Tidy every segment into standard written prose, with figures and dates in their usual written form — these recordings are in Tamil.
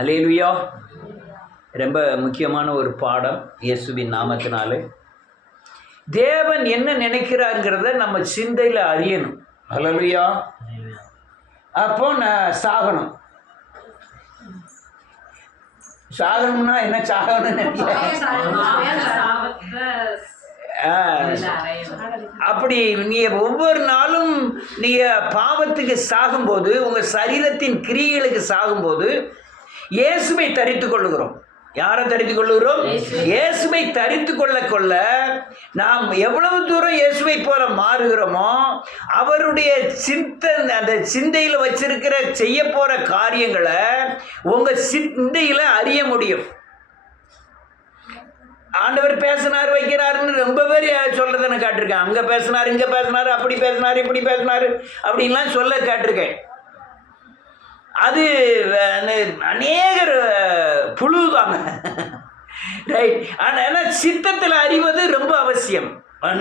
அல்லேலூயா. ரொம்ப முக்கியமான ஒரு பாடம் இயேசுவின் நாமத்தினாலே. தேவன் என்ன நினைக்கிறாருங்கிறத நம்ம சிந்தையில் அறியணும். அல்லேலூயா. அப்போ நான் சாகணும். சாகணும்னா என்ன சாகணும்னு அப்படி நீங்க ஒவ்வொரு நாளும் நீங்க பாவத்துக்கு சாகும்போது, உங்க சரீரத்தின் கிரியைகளுக்கு சாகும்போது இயேசுவை தரித்து கொள்ளுகிறோம். யாரை தரித்து கொள்ளுகிறோம்? இயேசுவை தரித்து கொள்ள நாம் எவ்வளவு தூரம் இயேசுவை போல மாறுகிறோமோ அவருடைய அந்த சிந்தையில் வச்சிருக்கிற செய்ய போற காரியங்களை உங்க சிந்தையில அறிய முடியும். ஆண்டவர் பேசினார் வைக்கிறாருன்னு ரொம்ப பேர் சொல்றதை நான் கேட்டிருக்கேன். அங்க பேசினார், இங்க பேசினார், அப்படி பேசினார், இப்படி பேசினார் அப்படின்லாம் சொல்ல கேட்டிருக்கேன். அது அநேகர் புழுவாங்க, ரைட். ஆனால் சித்தத்தில் அறிவது ரொம்ப அவசியம்.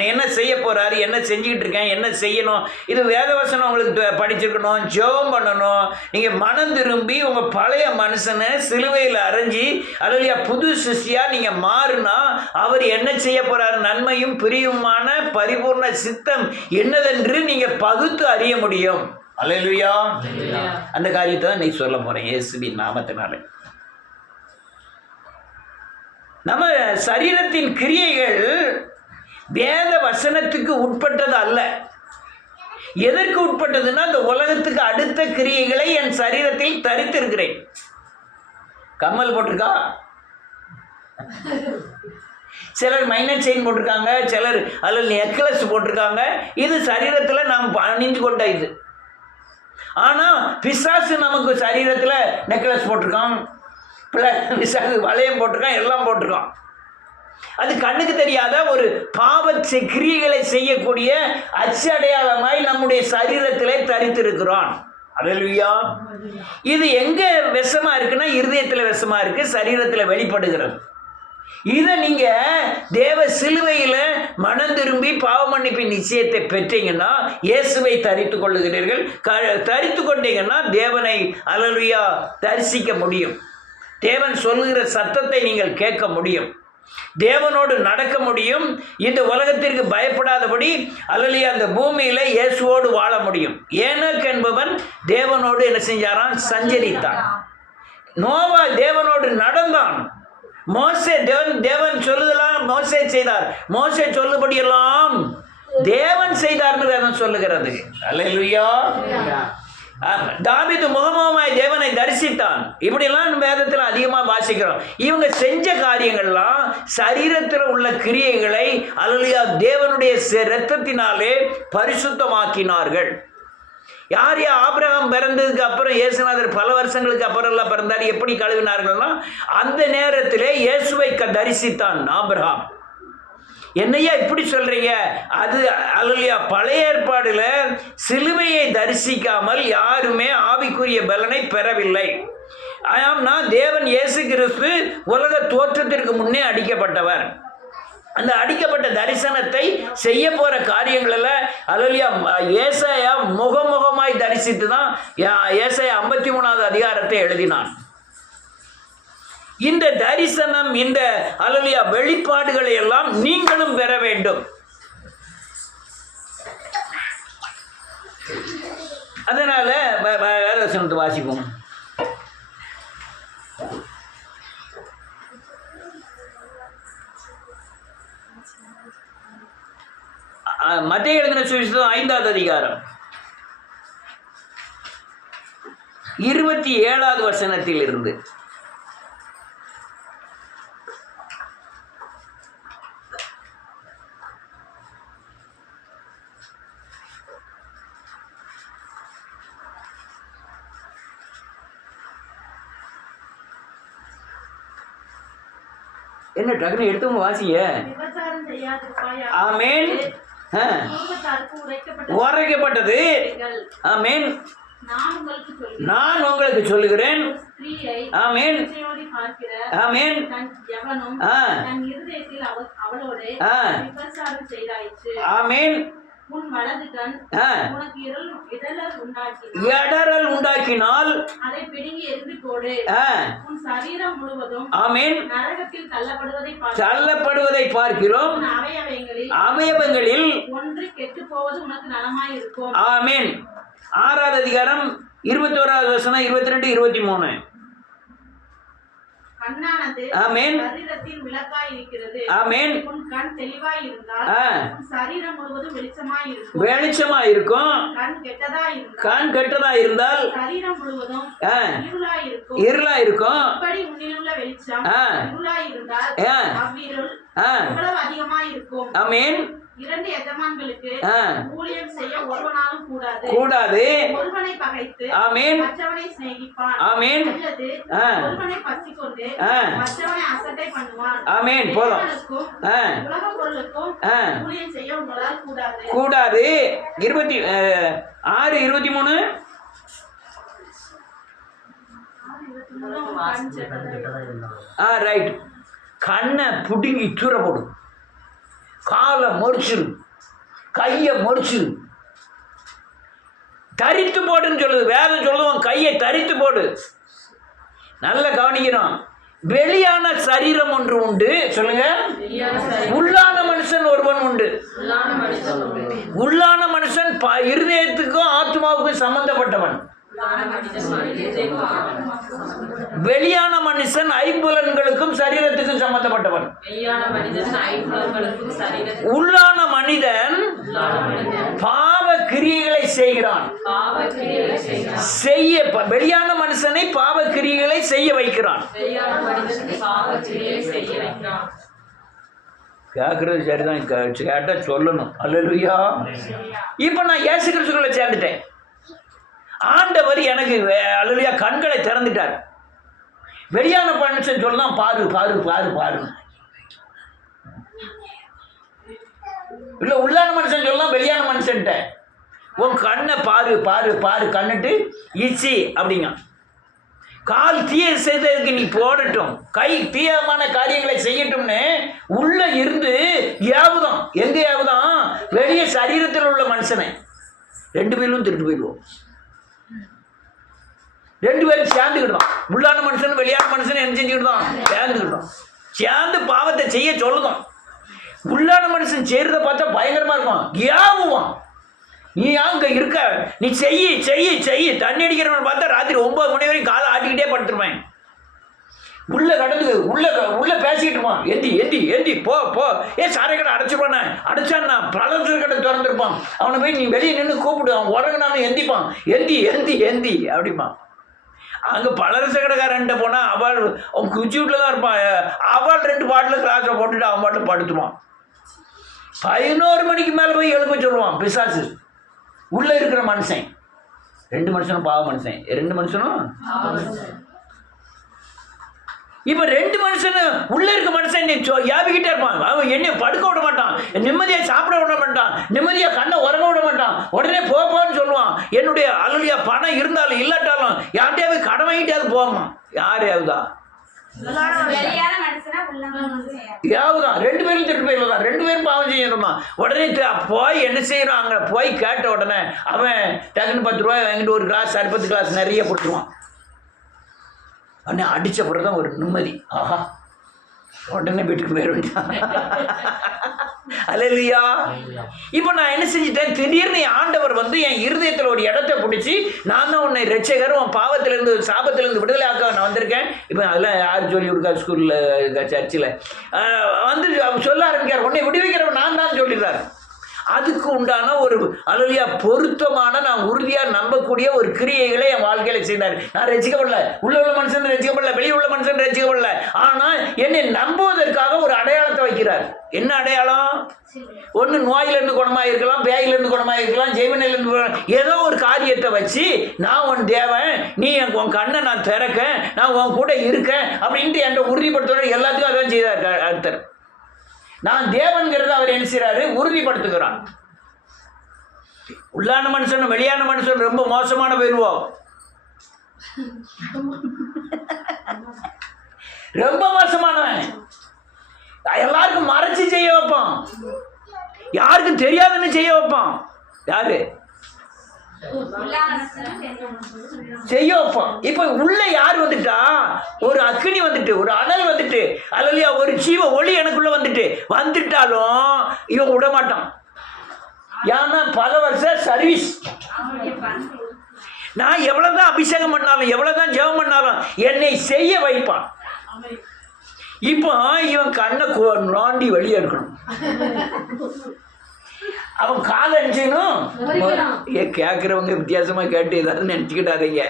என்ன செய்ய போறாரு, என்ன செஞ்சுக்கிட்டு இருக்கேன், என்ன செய்யணும், இது வேதவசனம் உங்களுக்கு படிச்சிருக்கணும், ஜெபம் பண்ணணும். நீங்க மனம் திரும்பி உங்க பழைய மனுஷனை சிலுவையில் அரைஞ்சி அல்லையா புது சிஷ்யா நீங்க மாறுனா அவர் என்ன செய்ய போறாரு, நன்மையும் பிரியுமான பரிபூர்ண சித்தம் என்னதென்று நீங்க பகுத்து அறிய முடியும். அல்லேலூயா. அந்த காரியத்தை தான் நீ சொல்ல போறேன் இயேசுவின் நாமத்தினாலே. நம்ம சரீரத்தின் கிரியைகள் வேத வசனத்துக்கு உட்பட்டது அல்ல. எதற்கு உட்பட்டதுன்னா, இந்த உலகத்துக்கு அடுத்த கிரியைகளை என் சரீரத்தில் தரித்திருக்கிறேன். கம்மல் போட்டிருக்கா, சிலர் மைனர் செயின் போட்டிருக்காங்க, சிலர் அதில் நெக்லஸ் போட்டிருக்காங்க. இது சரீரத்தில் நாம் அணிந்து கொண்ட இது. ஆனால் பிசாசு நமக்கு சரீரத்தில் நெக்லஸ் போட்டிருக்கான், பிசாசு வளையம் போட்டிருக்கான், எல்லாம் போட்டிருக்கான். அது கண்ணுக்கு தெரியாத ஒரு பாவ கிரியைகளை செய்யக்கூடிய அச்சடையாளமாய் நம்முடைய சரீரத்திலே தரித்திருக்கிறான். அல்லேலூயா. இது எங்க விஷமா இருக்குன்னா இருதயத்தில் விஷமா இருக்கு, சரீரத்தில் வெளிப்படுகிறது. இதை நீங்க தேவ சிலுவையில் மனம் திரும்பி பாவ மன்னிப்பின் நிச்சயத்தை பெற்றீங்கன்னா இயேசுவை தரித்து கொள்ளுகிறீர்கள். தரித்து கொண்டீங்கன்னா தேவனை அல்லேலூயா தரிசிக்க முடியும். தேவன் சொல்லுகிற சத்தத்தை நீங்கள் கேட்க முடியும். தேவனோடு நடக்க முடியும். இந்த உலகத்திற்கு பயப்படாதபடி அல்லேலூயா அந்த பூமியில இயேசுவோடு வாழ முடியும். ஏனோக்கு என்பவன் தேவனோடு என்ன செஞ்சாரான்? சஞ்சரித்தான். நோவா தேவனோடு நடந்தான். மோசே தேவன் சொல்லுதெல்லாம் மோசே செய்தார். மோசே சொல்லுபடியெல்லாம் தேவன் செய்தார்னு வேதம் சொல்லுகிறது. அல்லேலூயா. தாவீது முகமுகமாய் தேவனை தரிசித்தான். இப்படியெல்லாம் வேதத்தில் அதிகமாக வாசிக்கிறோம். இவங்க செஞ்ச காரியங்கள்லாம் சரீரத்தில் உள்ள கிரியைகளை அல்லேலூயா தேவனுடைய இரத்தத்தினாலே பரிசுத்தமாக்கினார்கள். யார் ஆபிரகாம் பிறந்ததுக்கு அப்புறம் இயேசுநாதர் பல வருஷங்களுக்கு அப்புறம் எல்லாம் பிறந்தார். எப்படி கழுவினார்கள்னா அந்த நேரத்திலே இயேசுவை தரிசித்தான் ஆபிரகாம். என்னையா இப்படி சொல்றீங்க? அது அல்லேலூயா பழைய ஏற்பாடுல சிலுவையை தரிசிக்காமல் யாருமே ஆவிக்குரிய பலனை பெறவில்லை. நான் தேவன் இயேசு கிறிஸ்து உலக தோற்றத்திற்கு முன்னே அடிக்கப்பட்டவர். அந்த அடிக்கப்பட்ட தரிசனத்தை செய்ய போற காரியங்களில் அல்லேலூயா ஏசாயா முகமுகமாய் தரிசித்து தான் ஏசாயா 53வது அதிகாரத்தை எழுதினான். இந்த தரிசனம், இந்த அல்லேலூயா வெளிப்பாடுகளை எல்லாம் நீங்களும் பெற வேண்டும். அதனால வேதவசனத்தை வாசிப்போம். மத்தேயு எழுதின சுவிசேஷம் 5வது அதிகாரம் 27வது வசனத்தில் இருந்து. என்ன டக்குனு எடுத்து வாசிங்க. ஆமென். உரைக்கப்பட்டது. ஆமென். நான் உங்களுக்கு சொல்லுகிறேன். ஆமென். ஆமென். ஆமென். இடறல் உண்டாக்கினால் போடு. உன் சரீரம் முழுவதும் ஆமென் நரகத்தில் தள்ளப்படுவதை பார்க்கிறோம். அவயவங்களில் ஒன்று கெட்டுப் போவது உனக்கு நலமாயிருக்கும். ஆமென். 6வது அதிகாரம் 21வது வசனம் 22 23. கண்ணானது ஆமென் சரீரத்தின் விளக்காய் இருக்கிறது. ஆமென். உன் கண் தெளிவாய் இருந்தால் உன் சரீரம் முழுவதும் வெளிச்சமாய் இருக்கும். கண் கெட்டதா இருந்தால் சரீரம் முழுவதும் இருளா இருக்கும். இப்படி உன்னிலுள்ள வெளிச்சம் இருளாய் இருந்தால் அவ்விருள் எவ்வளவு அதிகமாய் இருக்கும். ஆமென். 2 எஜமான்களுக்கு ஊழியம் செய்ய ஒருவனாலும் கூடாது. ஒருவனை பகைத்து ஆமென் மற்றவனை சிநேகிப்பான். ஆமென். அல்லது ஒருவனை பற்றிக்கொண்டு மற்றவனை அசட்டை பண்ணுவான். ஆமென். போதும். உலக பொருளுக்கும் ஊழியம் செய்ய உங்களால் கூடாது. 6:23. ரைட். கண்ணை புடுங்கி தூர போடும், காலை மொறிச்சிரு, கையை மொறிச்சிரு, தரித்து போடுன்னு சொல்லுது வேதம். சொல்லுவோம் கையை தரித்து போடு. நல்ல கவனிக்கணும். வெளியான சரீரம் ஒன்று உண்டு. சொல்லுங்க. உள்ளான மனுஷன் ஒருவன் உண்டு. உள்ளான மனுஷன் இருதயத்துக்கும் ஆத்மாவுக்கும் சம்பந்தப்பட்டவன். வெளியான மனுஷன் ஐம்புலன்களுக்கும் சரீரத்துக்கும் சம்பந்தப்பட்டவன். உள்ளான மனிதன் பாவ கிரியைகளை செய்கிறான். வெளியான மனுஷனை பாவ கிரியைகளை செய்ய வைக்கிறான். கேட்கறது சரிதான், கேட்டா சொல்லணும். அல்லேலூயா. இப்ப நான் இயேசு கிறிஸ்துக்குள்ள சேர்ந்துட்டேன். ஆண்டவர் எனக்கு அல்லேலூயா கண்களை திறந்துட்டார். வெளியான மனுஷன் சொல்லலாம் பாரு பாரு பாரு பாரு. இல்ல உள்ளான மனுஷன் சொல்லலாம் வெளியான மனுஷன்ட்ட உன் கண்ணை பாரு பாரு பாரு கண்ணுட்டு இச்சி அப்படிங்க. கால் தீய செய்ததுக்கு நீ போடட்டும், கை தீயமான காரியங்களை செய்யட்டும்னு உள்ள இருந்து ஏவுதான். எங்க ஏவுதான்? வெளியே சரீரத்தில் உள்ள மனுஷனை. 2 பேரும் திருட்டு போயிடுவோம். 2 பேரும் சேர்ந்துக்கிட்டோம். உள்ளான மனுஷன் வெளியான மனுஷன் என்ன செஞ்சுக்கிட்டோம்? சேர்ந்துக்கிட்டோம். சேர்ந்து பாவத்தை செய்ய சொல்லுதோம். உள்ளான மனுஷன் செய்யறத பார்த்தா பயங்கரமா இருக்கும். ஏவுவான். நீ அங்கே இருக்க, நீ செய்யி செய்யி செய்யி. தண்ணி அடிக்கிறவன் பார்த்தா ராத்திரி 9 மணி வரைக்கும் காலை ஆட்டிக்கிட்டே படுத்துருவேன். உள்ள கடந்து உள்ள பேசிக்கிட்டு இருப்பான். எந்தி எந்தி எந்தி போ போ. சாரை கடை அடைச்சிருப்பானே, அடைச்சான்னா பலசர கடை திறந்துருப்பான். அவனை போய் நீ வெளியே நின்று கூப்பிடு, அவன் உறங்கினாலும் எந்திப்பான். எந்தி எந்தி எந்தி அப்படிப்பான். அங்கே பலரச கடைக்காரன்ட்ட போனால் அவள் அவன் குச்சி வீட்டில் தான் இருப்பான். அவள் 2 பாட்டில் கிளாஸில் போட்டுட்டு அவன் பாட்டில் படுத்துவான். 11 மணிக்கு மேலே போய் எழுப்ப சொல்லுவான் பிசாசு. உள்ளே இருக்கிற மனுஷன். 2 மனுஷனும் பாவ மனுஷன். 2 மனுஷனும் இப்போ 2 மனுஷனும் உள்ளே இருக்க மனுஷன் யாபிக்கிட்டே இருப்பான். அவன் என்ன படுக்க விட மாட்டான், நிம்மதியாக சாப்பிட விட மாட்டான், நிம்மதியாக கண்ணை உறங்க விட மாட்டான். உடனே போப்பான்னு சொல்லுவான். என்னுடைய அல்லையா பணம் இருந்தாலும் இல்லாட்டாலும் யார்கிட்டயாவது கடன் வாங்கிட்டாவது போவான். யாரையாவதா யாவுதான் 2 பேரும் திருட்டு போயிடலாம். 2 பேரும் பாவம் செய்யணுமா. உடனே போய் என்ன செய்யறான்? அங்கே போய் கேட்ட உடனே அவன் டக்குன்னு 10 ரூபாய் வாங்கிட்டு ஒரு கிளாஸ் 10 கிளாஸ் நிறைய போட்டுருவான். உடனே அடித்த பிறகு தான் ஒரு நிம்மதி. ஆஹா, உடனே வீட்டுக்கு போயிட வேண்டியதான். அல்லேலூயா. இப்போ நான் என்ன செஞ்சிட்டேன்? திடீர்னு ஆண்டவர் என் இருதயத்தில் ஒரு இடத்தை பிடிச்சி, நான் தான் உன்னை ரட்சகர், உன் பாவத்திலிருந்து சாபத்திலிருந்து விடுதலை ஆக்க நான் வந்திருக்கேன். இப்போ அதெல்லாம் யார் சொல்லி கொடுக்கா? ஸ்கூலில் சர்ச்சில் சொல்ல ஆரம்பிக்கார். உன்னை விடுவிக்கிறவன் நான் தான் சொல்லிடுறாரு. அதுக்கு உண்டான ஒரு அல்லேலூயா பொருத்தமான நான் உறுதியாக நம்பக்கூடிய ஒரு கிரியைகளை என் வாழ்க்கையில் செய்தார். நான் ரசிக்கப்படல, உள்ள மனுஷன் ரசிக்கப்படல, வெளியே உள்ள மனுஷன் ரசிக்கப்படல. ஆனால் என்னை நம்புவதற்காக ஒரு அடையாளத்தை வைக்கிறார். என்ன அடையாளம்? ஒன்று நோயிலிருந்து குணமாக இருக்கலாம், பேயிலிருந்து குணமாக இருக்கலாம், ஜெய்வனிலிருந்து ஏதோ ஒரு காரியத்தை வச்சு நான் உன் தேவன், நீ உன் கண்ணை நான் திறக்கேன், நான் உன் கூட இருக்கேன் அப்படின்ட்டு என்கிட்ட உறுதிப்படுத்துகிற எல்லாத்துக்கும் அதான் செய்தார் கர்த்தர். நான் தேவன்கிறத அவர் என்ன செய்றாரு? உறுதிப்படுத்துகிறான். உள்ளான மனுஷன் வெளியான மனுஷன் ரொம்ப மோசமான போயிடுவோம். ரொம்ப மோசமானவன். எல்லாருக்கும் மறைச்சு செய்ய வைப்பான், யாருக்கும் தெரியாதுன்னு செய்ய வைப்பான். யாரு? செய்ய வைப்போம். இப்ப உள்ள யார் வந்துட்டா, ஒரு அக்னி வந்துட்டு, ஒரு அனல் வந்துட்டு, அல்லையா, ஒரு ஜீவ ஒளி எனக்குள்ள வந்துட்டாலும் இவன் விட மாட்டான். ஏன்னா பல வருஷம் சர்வீஸ். நான் எவ்வளவுதான் அபிஷேகம் பண்ணாலும், எவ்வளவுதான் ஜெபம் பண்ணாலும் என்னை செய்ய வைப்பான். இப்போ இவன் கண்ணை நோண்டி வெளியே இருக்கணும். அவன் கால் அணிச்சனும். கேட்கிறவங்க வித்தியாசமா கேட்டு ஏதாவது நினைச்சுக்கிட்டாதீங்க.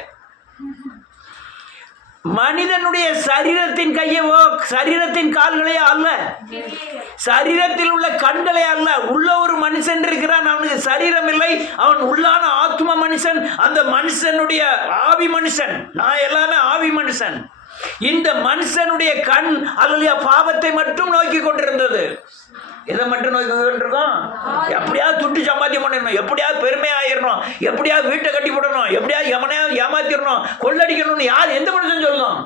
மனிதனுடைய சரீரத்தின் கையவோ சரீரத்தின் கால்களே அல்ல, சரீரத்தில் உள்ள கண்களே அல்ல. உள்ள ஒரு மனுஷன் இருக்கிறான், அவனுக்கு சரீரம் இல்லை, அவன் உள்ளான ஆத்ம மனுஷன். அந்த மனுஷனுடைய ஆவி மனுஷன். நான் எல்லாமே ஆவி மனுஷன். இந்த மனுஷனுடைய கண் அல்லையா பாவத்தை மட்டும் நோக்கி கொண்டிருந்தது. எதை மட்டும் நோக்கி கொண்டிருக்கோம்? எப்படியாவது துட்டு சம்பாத்தியம் பண்ணிடணும், எப்படியாவது பெருமை ஆயிடணும், எப்படியாவது வீட்டை கட்டி போடணும், எப்படியாவது எவனையாவது ஏமாத்திடணும், கொள்ளடிக்கணும்னு யார் எந்த மனுஷன் சொல்லணும்?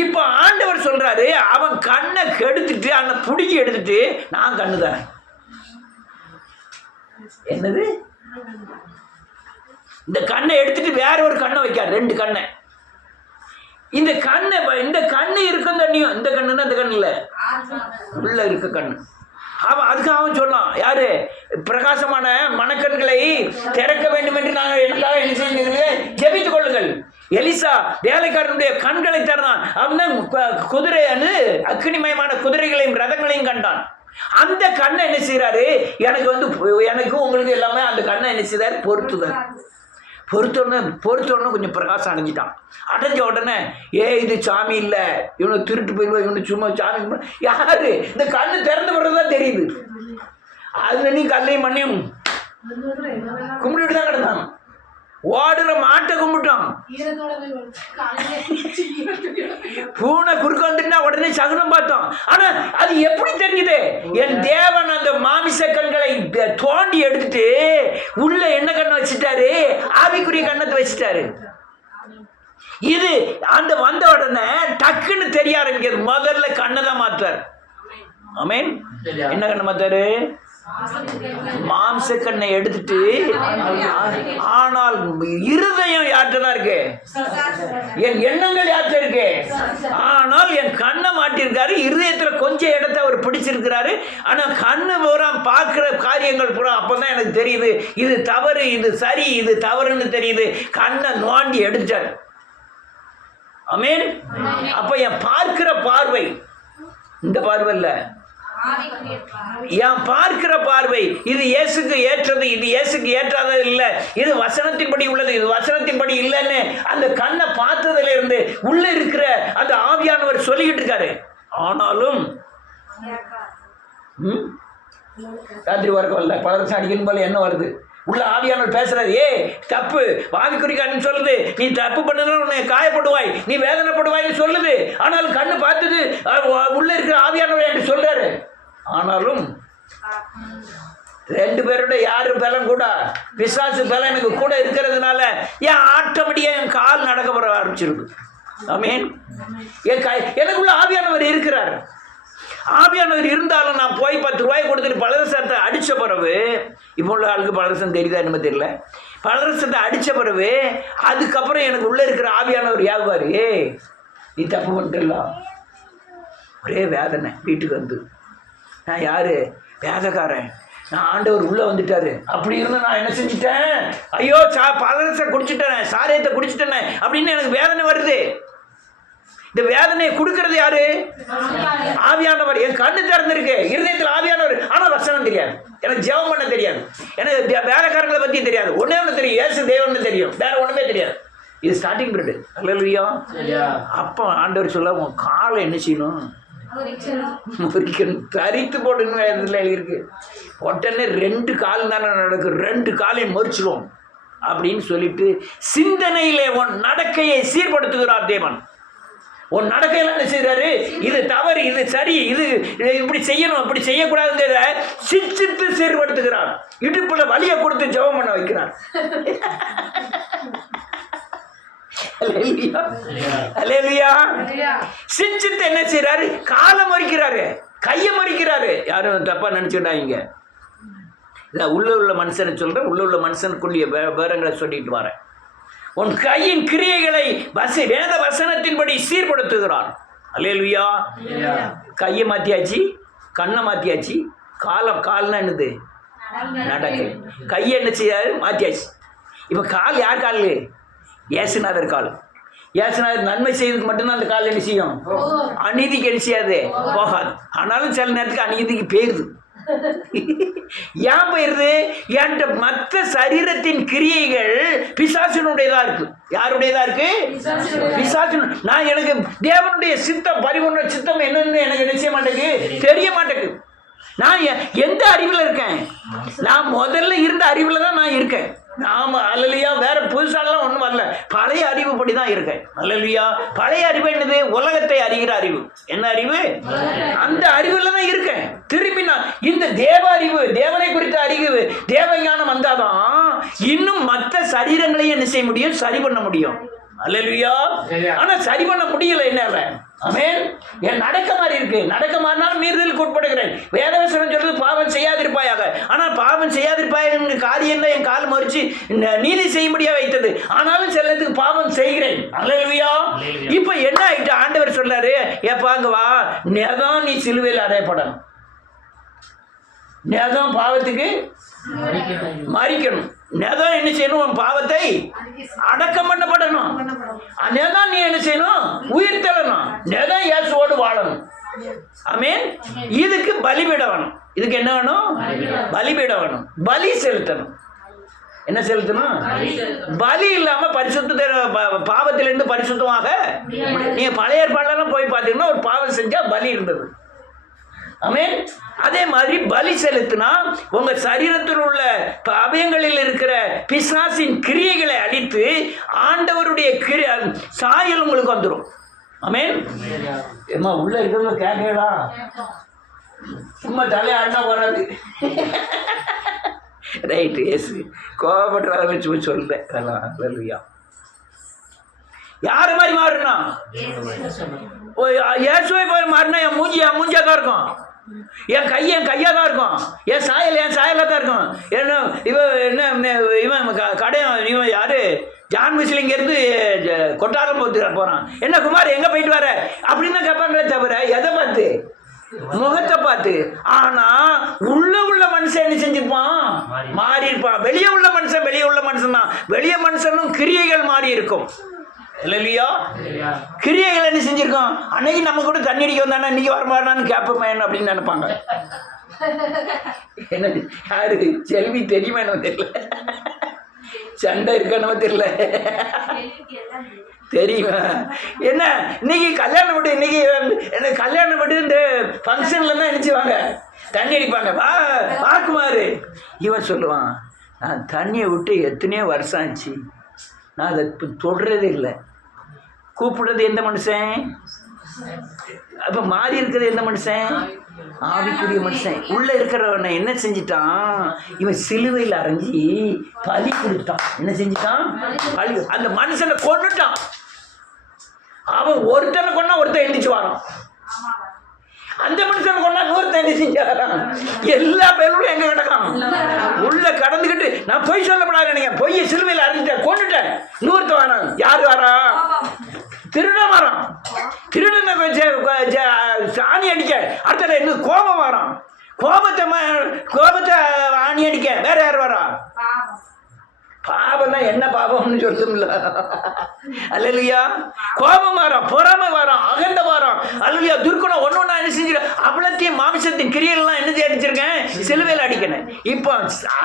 இப்ப ஆண்டவர் சொல்றாரு, அவன் கண்ணை கெடுத்துட்டு அந்த புடிக்கி எடுத்துட்டு நான் கண்ணு தரேன். என்னது? இந்த கண்ணை எடுத்துட்டு வேற ஒரு கண்ணை வைக்கார், 2 கண்ணை. இந்த கண்ணு இருக்கும் தண்ணியும், இந்த கண்ணுன்னா இந்த கண்ணு இல்ல, உள்ள இருக்க கண்ணு. அவன் அதுக்கு அவன் சொன்னான், யாரு? பிரகாசமான மனக்கண்களை திறக்க வேண்டும் என்று நாங்கள் எனக்காக என்ன செய்யுங்கள், ஜெபித்துக் கொள்ளுங்கள். எலிசா வேலைக்காரனுடைய கண்களை திறந்தான். அவன் குதிரை அக்னிமயமான குதிரைகளையும் ரதங்களையும் கண்டான். அந்த கண்ணை என்ன செய்யறாரு, எனக்கு உங்களுக்கு எல்லாமே அந்த கண்ணை என்ன செய்தாரு, பொறுத்தோடனே கொஞ்சம் பிரகாசம் அடைஞ்சிட்டான். அடைஞ்ச உடனே இது சாமி இல்லை, இவனுக்கு திருட்டு போயிடுவா, இவனுக்கு சும்மா சாமி யாரு? இந்த கண்ணு திறந்து விடுறதுதான் தெரியுது. அது நீ கல்லையும் மண்ணையும் கும்பிட்டு தான் கிடந்தான். ஓடுற மாட்டை கும்பிட்டான். பூனை குறுக்க வந்துட்டா உடனே சகுனம் பார்த்தோம். ஆனா அது எப்படி தெரிஞ்சுது? என் தேவன் அந்த மாமிச கண்களை தோண்டி எடுத்துட்டு உள்ள என்ன கண்ணை வச்சுட்டாரு, ஆவிக்குரிய கண்ணத்தை வச்சுட்டாரு. இது அந்த வந்த உடனே டக்குன்னு தெரிய ஆரம்பிக்கிறது. முதல்ல கண்ணை தான் மாத்தார். ஆமென். என்ன கண்ணை மாத்தாரு? மாம்ச கண்ணை எடுத்துட்டு. ஆனால் இருதயம் யார்கிட்ட தான் இருக்கு? என் எண்ணங்கள் யார்கிட்ட இருக்கு? ஆனால் என் கண்ணை மாட்டிருக்காரு. இருதயத்துல கொஞ்சம் இடத்தை அவர் பிடிச்சிருக்கிறாரு. ஆனா கண்ணு பூரா பார்க்கிற காரியங்கள் பூரா அப்பதான் எனக்கு தெரியுது, இது தவறு, இது சரி, இது தவறுன்னு தெரியுது. கண்ணை நோண்டி எடுத்தார். ஆமென். அப்ப என் பார்க்கிற பார்வை இந்த பார்வை இல்ல, என் பார்க்கிற பார்வை இது இயேசுக்கு ஏற்றது, இது இயேசுக்கு ஏற்றாத இல்லை, இது வசனத்தின்படி உள்ளது, இது வசனத்தின்படி இல்லைன்னு அந்த கண்ணை பார்த்ததுல இருந்து உள்ள இருக்கிற அந்த ஆவியானவர் சொல்லிக்கிட்டு இருக்காரு. ஆனாலும் ராத்திரி வரக்க வரல, பல வருஷம் அடிக்கணும் போல என்ன வருது, உள்ள ஆவியானவர் பேசுறாரு. தப்பு ஆவிக்குறிக்காரன் சொல்லுது, நீ தப்பு பண்ணதுல உன்னை காயப்படுவாய், நீ வேதனைப்படுவாய்னு சொல்லுது. ஆனாலும் கண்ணு பார்த்தது உள்ள இருக்கிற ஆவியானவர் என்று சொல்றாரு. ஆனாலும் 2 பேரோட யாரு பலம் கூட, பிசாசு பலம் எனக்கு கூட இருக்கிறதுனால என் ஆட்டோமேட்டிக்கா என் கால் நடக்க வர ஆரம்பிச்சிருக்கு. ஆமென். எனக்குள்ள ஆவியானவர் இருக்கிறார். ஆவியானவர் இருந்தாலும் நான் போய் 10 ரூபாய் கொடுத்துட்டு பலரசத்தை அடித்த பிறகு, இப்போ உள்ள ஆளுக்கு பலரசம் தெரியுதா என்னமோ தெரியல, பலரசத்தை அடித்த பிறகு அதுக்கப்புறம் எனக்கு உள்ளே இருக்கிற ஆவியானவர் யாகுவார், நீ தப்பு பண்ணிடலாம். ஒரே வேதனை. வீட்டுக்கு வந்து நான் யாரு? வேதக்காரன். நான் ஆண்டவர் உள்ளே வந்துட்டாரு. அப்படி இருந்து நான் என்ன செஞ்சுட்டேன், ஐயோ பலரசை குடிச்சிட்டேனே, சாரியத்தை குடிச்சிட்டேனே அப்படின்னு எனக்கு வேதனை வருது. இந்த வேதனையை கொடுக்கறது யாரு? ஆவியானவர். என் கண்ணு திறந்திருக்கு, இருதயத்தில் ஆவியானவர். ஆனால் வசனம் தெரியாது, எனக்கு ஜெபம் பண்ண தெரியாது, எனக்கு வேலைக்காரங்களை பற்றி தெரியாது. ஒன்னே ஒன்று தெரியும், இயேசு தேவன்னு தெரியும், வேற ஒன்றுமே தெரியாது. இது ஸ்டார்டிங் பீரியடு. அல்லேலூயா. அப்போ ஆண்டவர் சொல்ல, உன் காலை என்ன செய்யணும், தரித்து போட்டுன்னு எழுதியிருக்கு. உடனே 2 கால் தானே நடக்கும், 2 காலையும் முறிச்சிடும் அப்படின்னு சொல்லிட்டு சிந்தனையிலே உன் நடக்கையை சீர்படுத்துகிறார் தேவன். உன் நடக்கையெல்லாம் என்ன செய்யறாரு, இது தவறு, இது சரி, இது இப்படி செய்யணும், அப்படி செய்யக்கூடாதுங்கிற சிச்சித்து சீர்படுத்துகிறார். இடுப்புல வலியை கொடுத்து ஜெபம் பண்ண வைக்கிறார். சிச்சித்து என்ன செய்யறாரு, காலை மறிக்கிறாரு, கையை மறிக்கிறாரு. யாரும் தப்பா நினைச்சுட்டாங்க. இதான் உள்ள மனுஷனை சொல்கிறேன், உள்ள மனுஷனுக்குரிய விவரங்களை சொல்லிட்டு வரேன். உன் கையின் கிரியைகளை வேத வசனத்தின்படி சீர்படுத்துகிறான். அல்லேலூயா. கையை மாற்றியாச்சு, கண்ணை மாற்றியாச்சு, கால்னா என்னது? நடக்கு. கையை என்ன செய்யாது? மாற்றியாச்சு. இப்போ கால் யார் கால்? இயேசுநாதர் கால். இயேசுநாதர் நன்மை செய்யறதுக்கு மட்டும்தான் அந்த கால் என்ன செய்யும்? அநீதிக்கு என்ன செய்யாது? போகாது. ஆனாலும் சில நேரத்துக்கு அநீதிக்கு போயிருது. ஏன் போயிருது? என்கிட்ட மற்ற சரீரத்தின் கிரியைகள் பிசாசினுடையதா இருக்கு. யாருடையதா இருக்கு? பிசாசின். நான் எனக்கு தேவனுடைய சித்தம், பரிபூர்ண சித்தம் என்னன்னு எனக்கு நிச்சய மாட்டேங்குது, தெரிய மாட்டேங்குது. நான் எந்த அறிவில் இருக்கேன்? நான் முதல்ல இருந்த அறிவில் தான் நான் இருக்கேன். நாம அல்லையா, வேற புதுசாலாம் ஒன்றும் வரல, பழைய அறிவுப்படி தான் இருக்கேன். அல்லையா, பழைய அறிவு என்னது? உலகத்தை அறிகிற அறிவு. என்ன அறிவு? அந்த அறிவில் தான் இருக்கேன். திருப்பி நான் இந்த தேவ அறிவு, தேவனை குறித்த அறிவு, தேவஞானம் வந்தாதான் இன்னும் மற்ற சரீரங்களையும் என்ன செய்ய முடியும்? சரி பண்ண முடியும். அல்லேலூயா. ஆனா சரி பண்ண முடியல. என்னால ஆமென். என் நடக்க மாதிரி இருக்கு. நடக்க மாறினாலும் மீறுதலுக்கு உட்படுகிறேன். வேதவசனம் சொல்றது பாவம் செய்யாதிருப்பாயாக. ஆனால் பாவம் செய்யாதிருப்பாயாக காரியம் தான் என் கால் மறிச்சு நீதி செய்யும்படியா வைத்தது. ஆனாலும் சிலத்துக்கு பாவம் செய்கிறேன். அல்லேலூயா. இப்ப என்ன ஆயிட்டு? ஆண்டவர் சொல்றாரு, ஏப்பாங்க வா, நேதான் நீ சிலுவையில் அறையப்படணும். நேதான் பாவத்துக்கு மறிக்கணும். நேதான் என்ன செய்யணும்? பாவத்தை அடக்கம் பண்ணப்படணும். நேதான் நீ என்ன செய்யணும்? உயிர் தள்ளணும். நேதான் இயேசுவோடு வாழணும். ஆமென். இதுக்கு பலிபீடம் வேணும். இதுக்கு என்ன வேணும்? பலிபீடம் வேணும். பலி செலுத்தணும். என்ன செலுத்தணும்? பலி இல்லாம பரிசுத்த பாவத்திலிருந்து பரிசுத்தமாக. நீங்க பழைய ஏற்பாடெல்லாம் போய் பார்த்தீங்கன்னா ஒரு பாவம் செஞ்சா பலி இருந்தது. ஆமென். அதே மாதிரி பலி செலுத்தினா உங்க சரீரத்தில் உள்ள அவயங்களில் இருக்கிற பிசாசின் கிரியைகளை அழித்து ஆண்டவருடைய சாயல் உங்களுக்கு வந்துடும். ஆமென். ஏமா உள்ள இருக்கிறத கேட்கலா, சும்மா தலையாடினா வராது. ரைட்டு. ஏசு கோபப்படுறத வச்சு சொல்றேன். யாரு மாதிரி மாறினா? இயேசுவை போய் மாறினா என் மூஞ்சியா தான் இருக்கும். என் கையா தான் இருக்கும். என் சாயலா தான் இருக்கும். இவன் கடையம், இவன் யாரு? ஜான் மிஸ்லிங்க இருந்து கொட்டாரம் போறான். என்ன குமார் எங்க போயிட்டு வர அப்படின்னு தான் கேட்பாங்களே தவிர எதை பார்த்து? முகத்தை பார்த்து. ஆனா உள்ள மனுஷன் என்ன செஞ்சிருப்பான்? மாறி இருப்பான். வெளியே உள்ள மனுஷன் தான். வெளியே மனுஷனும் கிரியைகள் மாறி இருக்கும். இல்லையா? கிரியைகள் என்ன செஞ்சிருக்கோம்? அன்னைக்கு நம்ம கூட தண்ணி அடிக்க வந்தானே, இன்னைக்கு வரமாட்டான்னு கேட்போமே அப்படின்னு நினைப்பாங்க. என்ன யாரு? செல்வி தெரியுமா? என்ன தெரியல. சண்டை இருக்கணும் தெரியல. தெரியுமா? என்ன இன்னைக்கு கல்யாணம் வீடு, இன்னைக்கு என்ன கல்யாணம் வீடு இந்த ஃபங்க்ஷன்ல தான் நினைச்சுவாங்க தண்ணி அடிப்பாங்க. வாக்குமாறு இவன் சொல்லுவான், நான் தண்ணியை விட்டு எத்தனையோ வருஷம் ஆச்சு, நான் அதை தொடுறதே இல்லை. கூப்பிடுறது எந்த மனுஷன்? அப்போ மாறி இருக்கிறது எந்த மனுஷன்? ஆவிக்குரிய மனுஷன். உள்ளே இருக்கிறவனை என்ன செஞ்சிட்டான்? இவன் சிலுவையில் அரைஞ்சி பலி கொடுத்தான். என்ன செஞ்சிட்டான்? பலி. அந்த மனுஷனை கொன்னுட்டான். அவன் ஒருத்தனை கொன்னா ஒருத்தன் எந்திரிச்சு வரான். அந்த மனுஷனை கொண்டா நூறுத்தன் என்ன செஞ்சாரான்? எல்லா பேரும் எங்க கிடக்கான்? உள்ள கடந்துக்கிட்டு நான் பொய் சொல்லப்படாது நினைக்கிறேன். பொய்யை சிலுவையில் அரைஞ்சிட்டேன், கொண்டுட்டேன். நூறுத்த வரான். யார் வரா? திருடன் வரான். திருடன் ஆணி அடிக்க. அடுத்த இன்னும் கோபம் வரான். கோபத்தை ஆணி அடிக்க. வேற யார் வரா? பாவம்னா என்ன பாவம்னு சொல்லும்ல. அல்லையா? கோபம் வரும், பொறாமை வரும், அகந்த வரும். அல்லையா? துர்க்குணம் ஒன்னொன்னா என்ன செஞ்சிரு? அவ்வளத்தையும் மாமிசத்தின் கிரியெல்லாம் என்ன அடிச்சிருக்கேன்? சிலுவையில் அடிக்கணும். இப்போ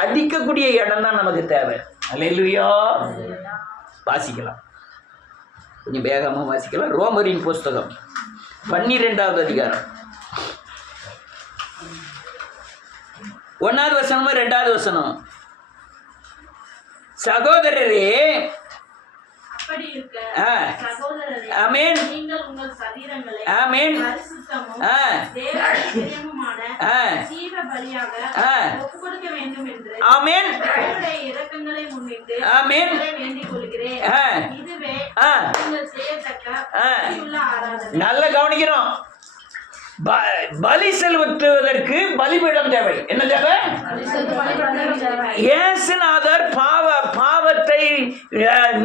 அடிக்கக்கூடிய இடம் தான் நமக்கு தேவை. அல்லையா? வாசிக்கலாம், கொஞ்சம் வேகமாக வாசிக்கலாம். ரோமரின் புஸ்தகம் 12வது அதிகாரம் 1வது வசனமா 2வது வசனம். சகோதரரே, ஆமென், ஆமென், ஆமென், ஆமென். நல்லா கவனிக்கிறோம். பலி செலுத்துவதற்கு பலிபீடம் தேவை. என்ன தேவை? இயேசுநாதர் பாவத்தை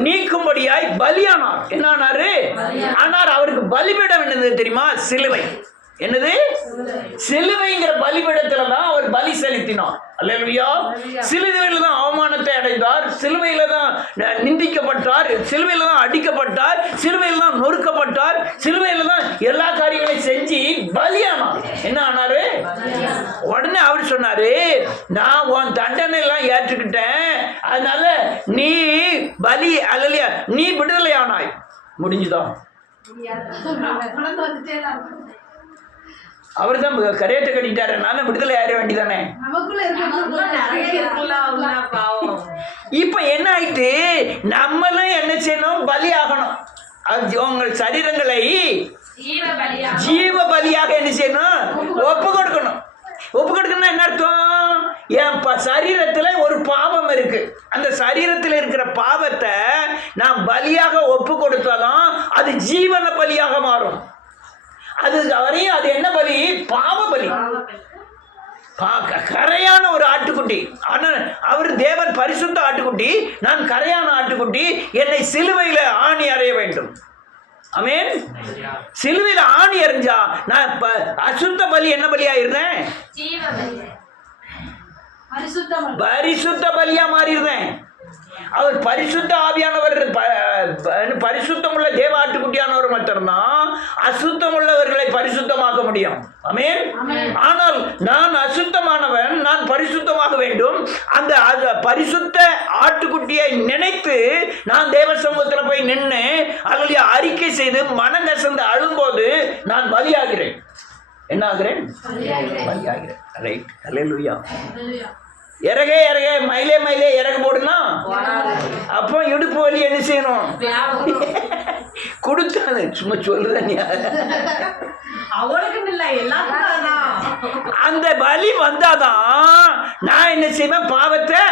நீக்கும்படியாய் பலியானார். என்ன ஆனாரு? ஆனால் அவருக்கு பலிபீடம் என்னது தெரியுமா? சிலுவை. என்னது? சிலுவைங்கிற பலிபீடத்துல தான் அவர் பலி செலுத்தினார். அல்லேலூயா. சிலுவையில தான் அவமானத்தை அடைந்தார், சிலுவையில தான் நிந்திக்கப்பட்டார், சிலுவையில தான் அடிக்கப்பட்டார், சிலுவையில தான் நொறுக்கப்பட்டார், சிலுவையில தான் எல்லா காரியங்களையும் செஞ்சு பலியானார். என்ன ஆனாரு? உடனே அவர் சொன்னாரு, நான் உன் தண்டனை எல்லாம் ஏற்றுக்கிட்டேன், அதனால நீ பலி அல்லையா, நீ விடுதலை ஆனாய். முடிஞ்சுதான். அவர் தான் கரையத்தை கட்டிட்டாரு, நானும் விடுதலை ஆயிட வேண்டிதானே. இப்ப என்ன ஆயிட்டு, நம்மளும் என்ன செய்யணும்? பலி ஆகணும். உங்கள் சரீரங்களை ஜீவ பலியாக என்ன செய்யணும்? ஒப்பு கொடுக்கணும். ஒப்பு கொடுக்கணும்னா என்ன அர்த்தம்? என் சரீரத்துல ஒரு பாவம் இருக்கு, அந்த சரீரத்தில் இருக்கிற பாவத்தை நான் பலியாக ஒப்பு கொடுத்தாலும் அது ஜீவன பலியாக மாறும். அது வரையும் அது என்ன பலி? பாவ பலி. கரையான ஒரு ஆட்டுக்குட்டி. ஆனால் அவர் தேவன் பரிசுத்த ஆட்டுக்குட்டி, நான் கரையான ஆட்டுக்குட்டி, என்னை சிலுவையில ஆணி அறைய வேண்டும். ஆமென். சிலுவையில ஆணி அறைஞ்சா நான் அசுத்த பலி என்ன பலியா இருந்தேன்? பரிசுத்த பலியா மாறிடுறேன். அவர் பரிசுத்த ஆவியானவர், பரிசுத்தம் உள்ள தேவ ஆட்டுக்குட்டியானவர் மட்டும்தான் அசுத்தம் உள்ளவர்களை பரிசுத்தமாக்க முடியும். ஆமென். ஆனால் நான் அசுத்தமானவன், நான் பரிசுத்தமாக வேண்டும். அந்த பரிசுத்த ஆட்டுக்குட்டியை நினைத்து நான் தேவ சமூகத்தில் போய் நின்று அதில் அறிக்கை செய்து மனங்கசந்து அழும்போது நான் பலியாகிறேன். என்ன ஆகிறேன்? பலியாகிறேன். ரைட். அல்லேலூயா. இறகே மயிலே இறகு போடுனா அப்போ இடுப்பு வலி என்ன செய்யணும்? கொடுத்தாது. சும்மா சொல்லுறேன். அந்த வலி வந்தாதான் நான் என்ன செய்வேன்? பாவத்தை.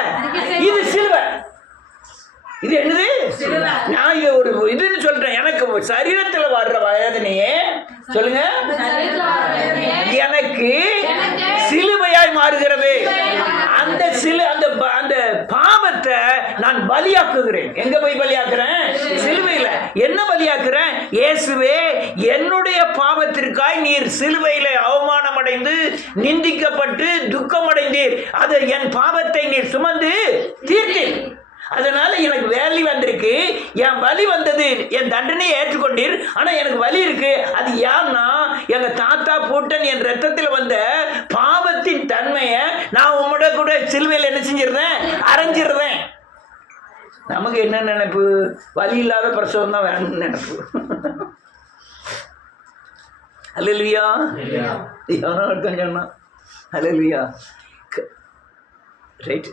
இது சிலுவை. இது என்னது? நான் இது ஒரு இதுன்னு சொல்றேன். எனக்கு சரீரத்துல வர்ற வேதனையே சொல்லுங்க, எனக்கு சிலுவையாய் மாறுகிறது. அந்த பாவத்தை நான் பலியாக்குகிறேன். எங்க போய் பலியாக்குறேன்? சிலுவையில. என்ன பலியாக்குறேன்? இயேசுவே, என்னுடைய பாவத்திற்காய் நீர் சிலுவையில அவமானம் அடைந்து நிந்திக்கப்பட்டு துக்கம் அடைந்தீர். அது என் பாவத்தை நீர் சுமந்து தீர்த்தீர். அதனால எனக்கு வேலி வந்திருக்கு, என் வலி வந்தது, என் தண்டனையை ஏற்றுக்கொண்டீர். ஆனால் எனக்கு வலி இருக்கு. அது யாருன்னா எங்க தாத்தா பூட்டன் என் ரத்தத்தில் வந்த பாவத்தின் தன்மையை நான் உங்களோட கூட சிலுவையில் என்ன செஞ்சிருந்தேன்? அரைஞ்சிருந்தேன். நமக்கு என்ன நினைப்பு? வலி இல்லாத பிரசவம் தான் வேணும்னு நினைப்பு. அல்லேலூயா. எவனோ ஒருத்தன் சொன்னான். அல்லேலூயா. ரைட்.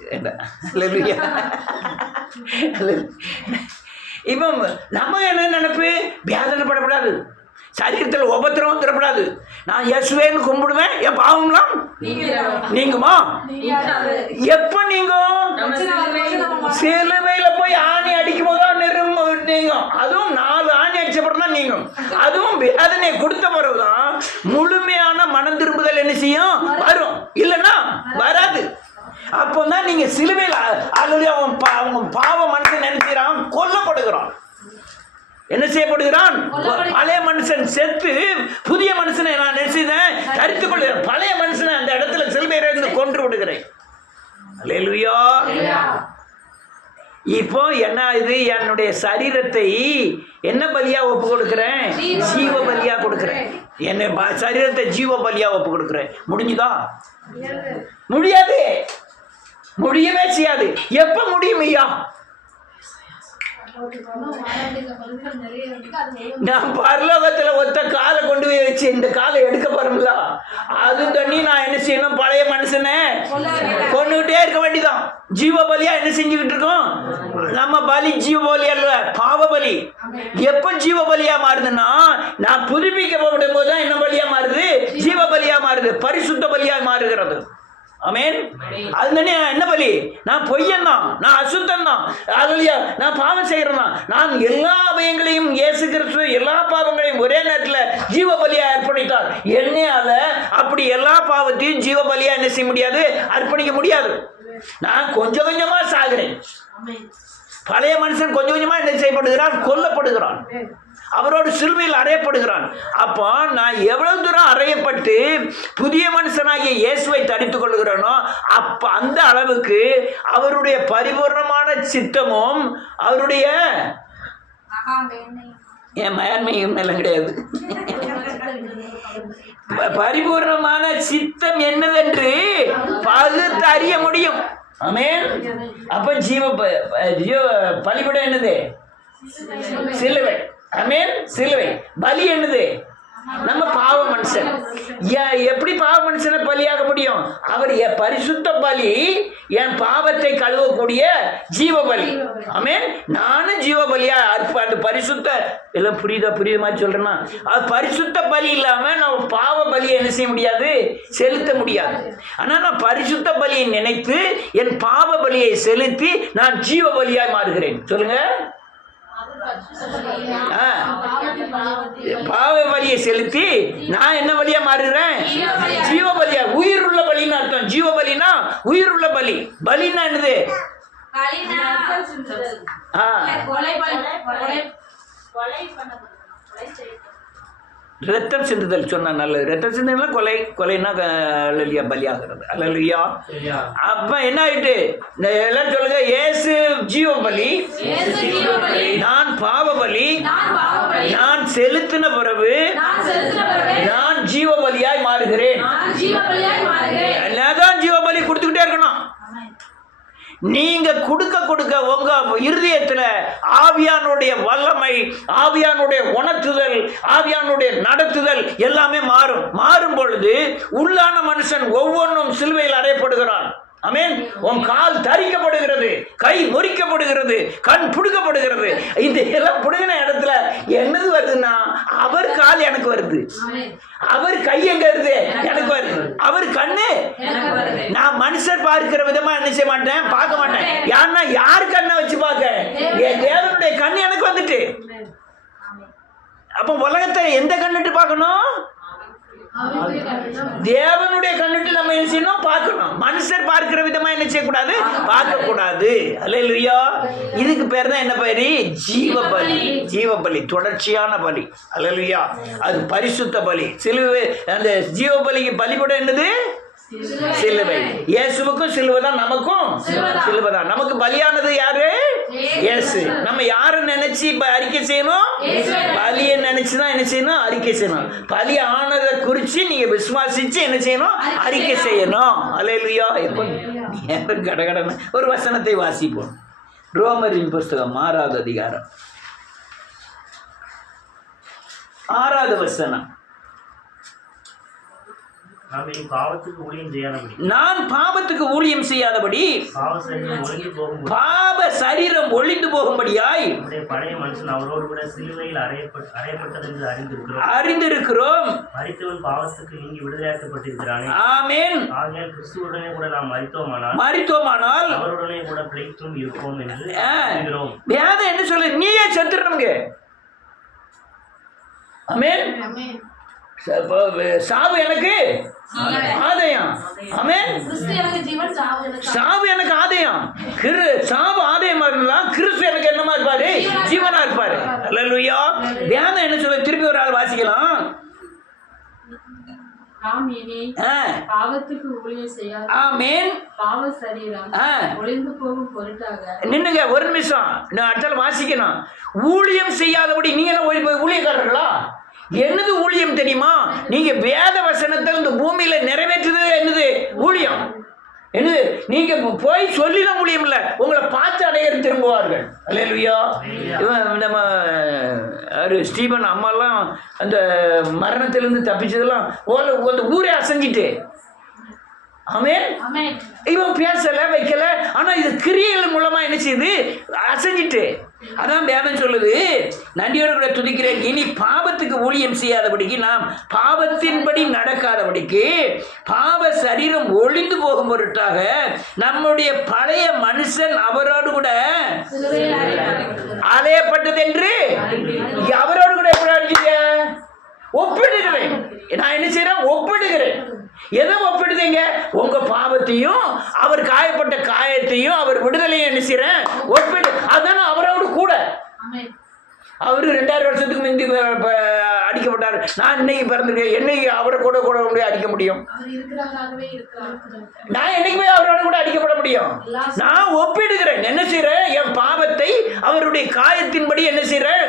இப்போ நம்ம என்ன நினைப்பு? வேதனைப்படப்படாது, சரீரத்தில் உபத்திரம் தரப்படாது. நான் இயேசுவேன்னு கும்பிடுவேன், என் பாவம்லாம் நீங்குமா? எப்ப நீங்கும்? சிலுவையில போய் ஆணி அடிக்கும் போதுதான் நீங்கும். அதுவும் 4 ஆணி அடிச்சப்பறம் தான் நீங்கும். அதுவும் வேதனை கொடுத்த பிறகுதான் முழுமையான மனம் திரும்புதல் என்ன செய்யும்? வரும். இல்லைன்னா வராது. அப்போதான் நீங்க சிலுவையில் அவங்க பாவ மனுஷன் நினைக்கிறான், கொல்லப்படுகிறான். என்ன செய்யப்படுகிறான்? பழைய மனுஷன் செத்து புதிய மனுஷனை நான் நினைச்சேன் தரித்துக் கொள்கிறேன். பழைய மனுஷனை அந்த இடத்துல சிலுவையிலிருந்து கொன்று விடுகிறேன். அல்லேலூயா. இப்போ என்ன இது? என்னுடைய சரீரத்தை என்ன பலியா ஒப்பு கொடுக்கிறேன்? ஜீவ பலியா கொடுக்கிறேன். என்ன சரீரத்தை ஜீவ பலியா ஒப்பு கொடுக்கிறேன். முடிஞ்சுதா? முடியாது. முடியவே செய்யாது. எப்ப முடியும் ஐயா? நான் பரலோகத்துல ஒத்த காலை கொண்டு போய் வச்சு இந்த காலை எடுக்க போறோம்ல, அது தண்ணி நான் என்ன செய்யணும்? பழைய மனுஷனை கொண்டுகிட்டே இருக்க வேண்டியதான். ஜீவ பலியா என்ன செஞ்சுக்கிட்டு இருக்கோம்? நம்ம பலி ஜீவ பலியா இல்ல, பாவ பலி. எப்ப ஜீவ பலியா மாறுதுன்னா நான் புதுப்பிக்கப்படும் போதுதான் என்ன பலியா மாறுது? ஜீவ பலியா மாறுது, பரிசுத்த பலியா மாறுகிறது. ஆமென். அது என்ன பலி? நான் பொய்யன் தான், நான் அசுத்தம் தான், அதுலயா நான் பாவம் செய்யறேன் தான். நான் எல்லா அவயங்களையும் இயேசு கிறிஸ்து எல்லா பாவங்களையும் ஒரே நேரத்தில் ஜீவ பலியா அர்ப்பணித்தார். என்னையால அப்படி எல்லா பாவத்தையும் ஜீவ பலியா என்ன செய்ய முடியாது, அர்ப்பணிக்க முடியாது. நான் கொஞ்சம் கொஞ்சமா சாகிறேன். பழைய மனுஷன் கொஞ்சம் கொஞ்சமா என்ன செய்யப்படுகிறான், கொல்லப்படுகிறான், அவரோடு சிலுவையில் அறையப்படுகிறான். அப்போ நான் எவ்வளவு தூரம் அறையப்பட்டு புதிய மனுஷனாகிய இயேசுவை தரித்துக் கொள்கிறேனோ அப்ப அந்த அளவுக்கு அவருடைய பரிபூர்ணமான சித்தமும் அவருடைய என் மேன்மையும் எல்லாம் கிடையாது. பரிபூர்ணமான சித்தம் என்னதென்று பகுத்து அறிய முடியும். ஆமென். அப்ப ஜீவ பலிபீடம் என்னது? சிலுவை. ஆமென். சிலுவை. பலி என்னது? நம்ம பாவ மனுஷன். எப்படி பாவ மனுஷனை பலியாக முடியும்? அவர் பரிசுத்த பலி, என் பாவத்தை கழுவக்கூடிய ஜீவ பலி. ஆமென். நானும் ஜீவ பலியா அந்த பரிசுத்த எல்லாம் புரியுத மாதிரி சொல்றேன்னா, அது பரிசுத்த பலி இல்லாம நான் பாவ பலியை என்ன செய்ய முடியாது, செலுத்த முடியாது. ஆனா நான் பரிசுத்த பலியை நினைத்து என் பாவ பலியை செலுத்தி நான் ஜீவ பலியாய் மாறுகிறேன். சொல்லுங்க. பாவ பலியை செலுத்தி நான் என்ன பலியா மாறுறேன், ஜீவ பலியா. உயிர் உள்ள பலின்னு அர்த்தம். ஜீவ பலினா உயிர் உள்ள பலி. பலினா என்னது? ரத்தம் சிந்துதல் சொன்னா நல்லது. ரத்தம் சிந்துதல் கொலைனா அல்லேலூயா பலியாகிறது. அல்லேலூயா. அப்ப என்ன ஆயிட்டு எல்லாம் சொல்லுங்க. இயேசு ஜீவ பலி, நான் பாவ பலி, நான் செலுத்தின பிறகு நான் ஜீவ பலியாய் மாறுகிறேன். எல்லாதான் ஜீவ பலி கொடுத்துக்கிட்டே இருக்கணும். நீங்க கொடுக்க உங்க இருதயத்துல ஆவியானுடைய வல்லமை, ஆவியானுடைய உணர்த்துதல், ஆவியானுடைய நடத்துதல் எல்லாமே மாறும் பொழுது உள்ளான மனுஷன் ஒவ்வொன்றும் சிலுவையில் அறையப்படுகிறான். ஆமென். உன் கால் தரிக்கப்படுகிறது, கை முறிக்கப்படுகிறது, கண் புடுக்கப்படுகிறது. இந்த எல்லாம் புடுங்கின இடத்துல என்னது வருதுன்னா, அவர் கால் எனக்கு வருது, அவர் கை எங்க வருது, எனக்கு வருது, அவர் கண்ணு. நான் மனுஷர் பார்க்கிற விதமா என்ன செய்ய மாட்டேன், பார்க்க மாட்டேன். யாருன்னா யார் கண்ணை வச்சு பார்க்க, என் தேவனுடைய கண் எனக்கு வந்துட்டு. அப்ப உலகத்தை எந்த கண்ணுட்டு பார்க்கணும்? தேவனுடைய கண்ணுட்டு நம்ம என்ன செய்யணும், பார்க்கணும். மனுஷர் பார்க்கிற விதமா என்ன செய்யக்கூடாது, பார்க்க கூடாது. அல்லேலூயா. இதுக்கு பேர் தான் என்ன பேரு? ஜீவ பலி. ஜீவ பலி தொடர்ச்சியான பலி. அல்லேலூயா. அது பரிசுத்த பலி. சிலுவை அந்த ஜீவ பலிக்கு பலிபீடம் என்னது? சிலுவை. இயேசுவுக்கும் சிலுவை தான், நமக்கும் சிலுவை தான். நமக்கு பலியானது யாரு? இயேசு. நம்ம யாரை நினைச்சு அறிக்கை செய்யணும்? பலியை நினைச்சுதான் என்ன செய்யணும், அறிக்கை செய்யணும். பலி ஆனதை குறிச்சு நீங்க விசுவாசிச்சு என்ன செய்யணும், அறிக்கை செய்யணும். அல்லேலூயா. எப்ப கடகடன்னு ஒரு வசனத்தை வாசிப்போம். ரோமரின் புஸ்தகம் 6வது அதிகாரம் 6வது வசனம். நான் பாவத்துக்கு ஊழியம் செய்யாதபடி பாவ சரீரம் ஒழிந்து போகும்படியாய் பழைய மனுஷன் அவரோடு கூட சிலுவையில் அறையப்பட்டது என்று அறிந்திருக்கிறோம். மரித்தவன் பாவத்துக்கு நீங்கி விடுதலையாக்கப்பட்டிருக்கிறானே. ஆமென். ஆகையால் கிறிஸ்துவுடனே கூட நாம் மரித்தோமானால் அவருடனே கூட பிழைத்தும் இருப்போம் என்று அறிகிறோம். வேதம் என்ன சொல்லு? நீயே செத்துறனுங்க. ஆமென். சாவு எனக்கு ஆதாயம். ஆமென். சாவு எனக்கு ஆதாயம். சாவு ஆதாயமா இருந்தா கிறிஸ்து எனக்கு என்னமா இருப்பாரு, ஜீவனா இருப்பாரு. அல்லேலூயா. வேதம் என்ன சொல்ல? திருப்பி ஒரு ஆள் வாசிக்கலாம். நின்னுங்க ஒரு நிமிஷம், அடுத்த வாசிக்கணும். ஊழியம் செய்யாதபடி நீங்க என்ன ஊழியக்காரர்களா? என்னது ஊழியம் தெரியுமா? நீங்க வேத வசனத்தில் இந்த பூமியில நிறைவேற்றுறது என்னது ஊழியம்? என்னது? நீங்க போய் சொல்லிதான் ஊழியம் இல்ல, உங்களை பார்த்து அடையிறது திரும்புவார்கள். அல்லேலூயா. நம்ம ஸ்டீபன் அம்மாலாம் அந்த மரணத்திலிருந்து தப்பிச்சதெல்லாம் அந்த ஊரே அசைஞ்சிட்டு. ஆமென். இவன் பேசல வைக்கல, ஆனா இது கிரியைகள் மூலமா என்ன செய்யுது, அசைஞ்சிட்டு. அதான் வேதம் சொல்லுது, நன்றியோடு கூட துதிக்கிறேன், இனி பாவத்துக்கு ஊழியம் செய்யாதபடிக்கு, நாம் பாவத்தின்படி நடக்காதபடிக்கு, பாவ சரீரம் ஒழிந்து போகும் பொருட்டாக நம்முடைய பழைய மனுஷன் அவரோடு கூட அலையப்பட்டது என்று அவரோடு கூட எப்படி அடிச்சீங்க? ஒப்பிடுகிறேன். நான் என்ன செய்யறேன்? ஒப்பிடுகிறேன். எதை ஒப்பிடுதீங்க? உங்க பாவத்தையும் அவர் காயப்பட்ட காயத்தையும் அவர் விடுதலையும் என்ன செய்யறேன்? ஒப்பிடு. அதான அவரோடு கூட. அவரு 2000 வருஷத்துக்கு முந்தி அடிக்கப்பட்டார். நான் இன்னைக்கு பிறந்திருக்கேன், என்னைக்கு அவரை கூட கூட அடிக்க முடியும்? நான் என்னைக்கு போய் அவரோட கூட அடிக்கப்பட முடியும்? நான் ஒப்பிடுகிறேன். என்ன செய்யறேன்? என் பாவத்தை அவருடைய காயத்தின்படி என்ன செய்யறேன்?